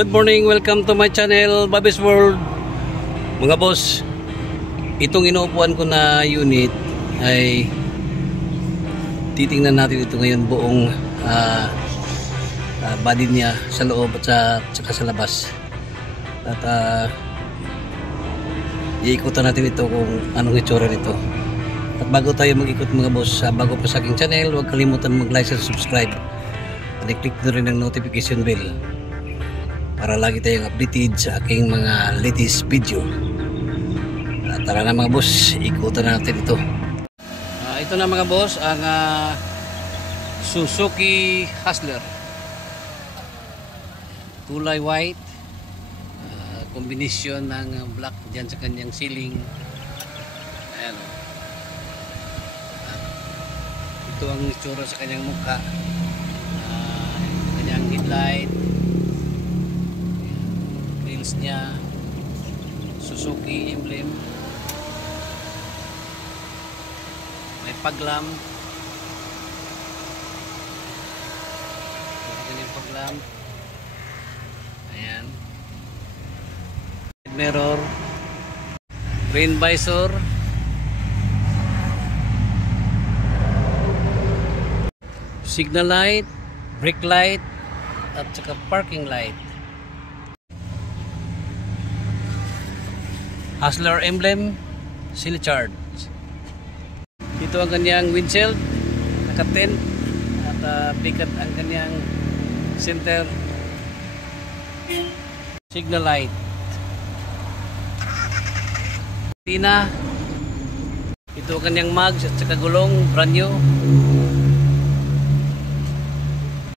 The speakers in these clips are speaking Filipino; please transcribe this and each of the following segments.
Good morning, welcome to my channel, Bobby's World. Mga boss, itong inuupuan ko na unit ay titingnan natin ito ngayon buong body niya sa loob at saka sa labas. At iikutan natin ito kung anong itsura nito. At bago tayo mag-ikot mga boss, bago pa sa aking channel, huwag kalimutan mag-like at subscribe. At i-click na rin ang notification bell para lagi tayong updated sa aking mga latest video. Tara na mga boss, ikutan natin ito. Ito na mga boss, ang Suzuki Hustler. Kulay white, kombinasyon ng black dyan sa kanyang ceiling. Ayan, ito ang itsura sa kanyang mukha. Kanyang headlight, niya, Suzuki emblem, may paglam, yung paglam, ayan, mirror, rain visor, signal light, brake light, at saka parking light. Hustler emblem, seal charge. Ito ang kanyang windshield, naka-tint at bigat ang kanyang center, signal light, tina, ito ang kanyang mags at saka gulong, brand new,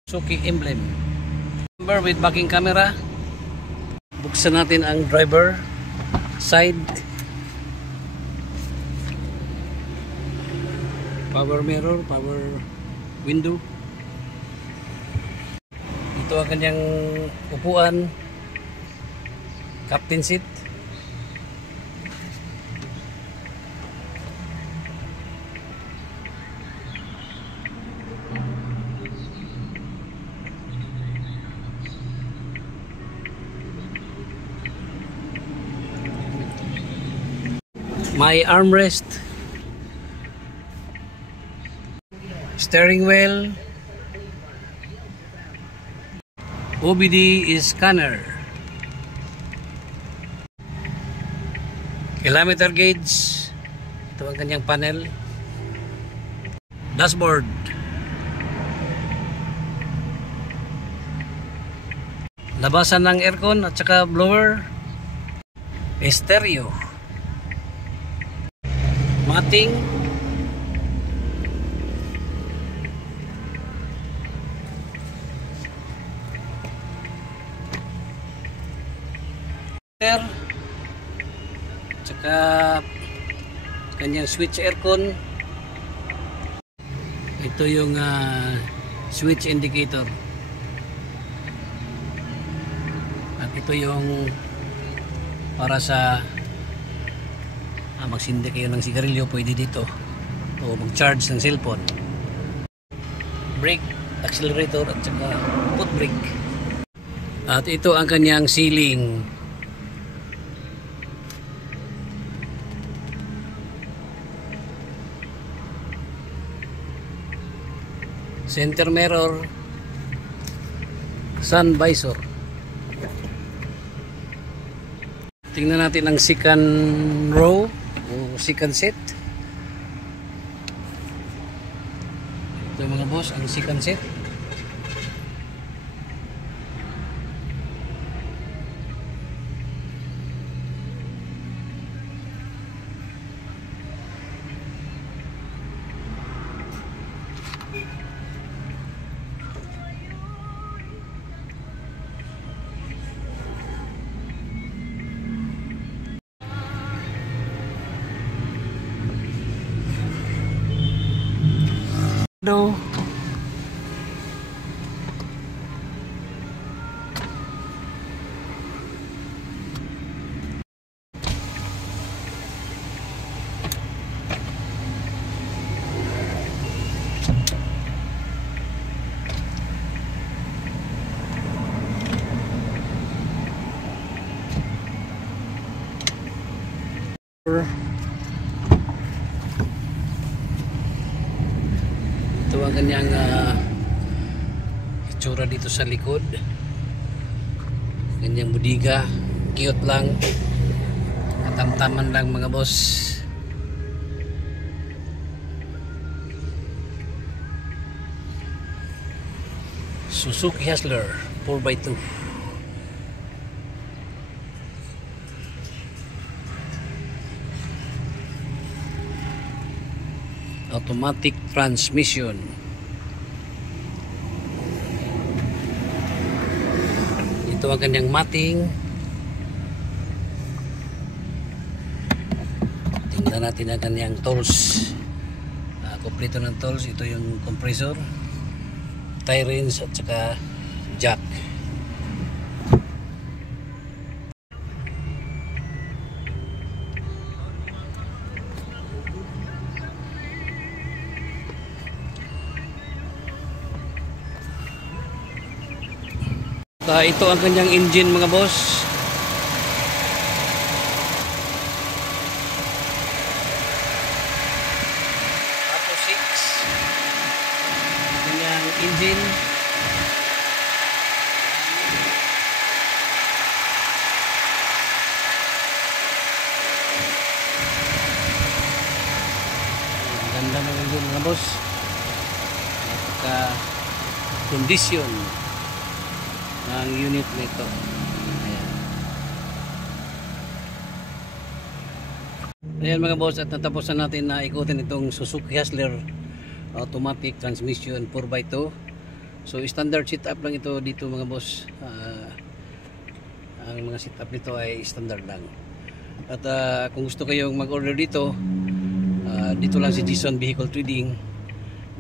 Suzuki emblem, number with backing camera. Buksan natin ang driver side, power mirror, power window. Ito ang kanyang upuan, captain seat. May armrest, steering wheel, OBD is scanner, kilometer gauge, ito ang kanyang panel, dashboard, labasan ng aircon at saka blower, stereo, mating, tsaka kanyang switch aircon. Ito yung switch indicator at ito yung para sa magsindi kayo ng sigarilyo, pwede dito, o mag-charge ng cellphone. Brake, accelerator at saka foot brake. At ito ang kanyang ceiling. Center mirror, sun visor. Tingnan natin ang second row o second set. Ito mga boss, ang second set. No. Ito ang kanyang itsura dito sa likod. Kanyang budiga, cute lang, katamtaman lang mga boss. Suzuki Hustler 4x2. Automatic transmission. Ito ang kanyang mating. Tingnan natin ang kanyang tools. Kompleto ng tools. Ito yung compressor, tie rings at saka jack. Ito ang kanyang engine mga boss. Auto 6. Kanyang engine. Ganda ng engine mga boss. Napaka kondisyon. ang unit nito. Ayan mga boss, at natapos na natin na ikutin itong Suzuki Hustler automatic transmission 4x2. So standard setup lang ito dito mga boss. Ang mga setup nito ay standard lang. At kung gusto kayong mag-order dito, dito lang si Jason Vehicle Trading,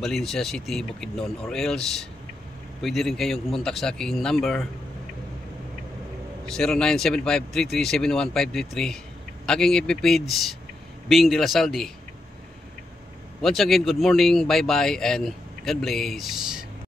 Valencia City, Bukidnon, or else pwede rin kayong kumontak sa aking number 0975-3371-533. Aking FB page Bing De La Saldi. Once again, good morning, bye bye, and God bless.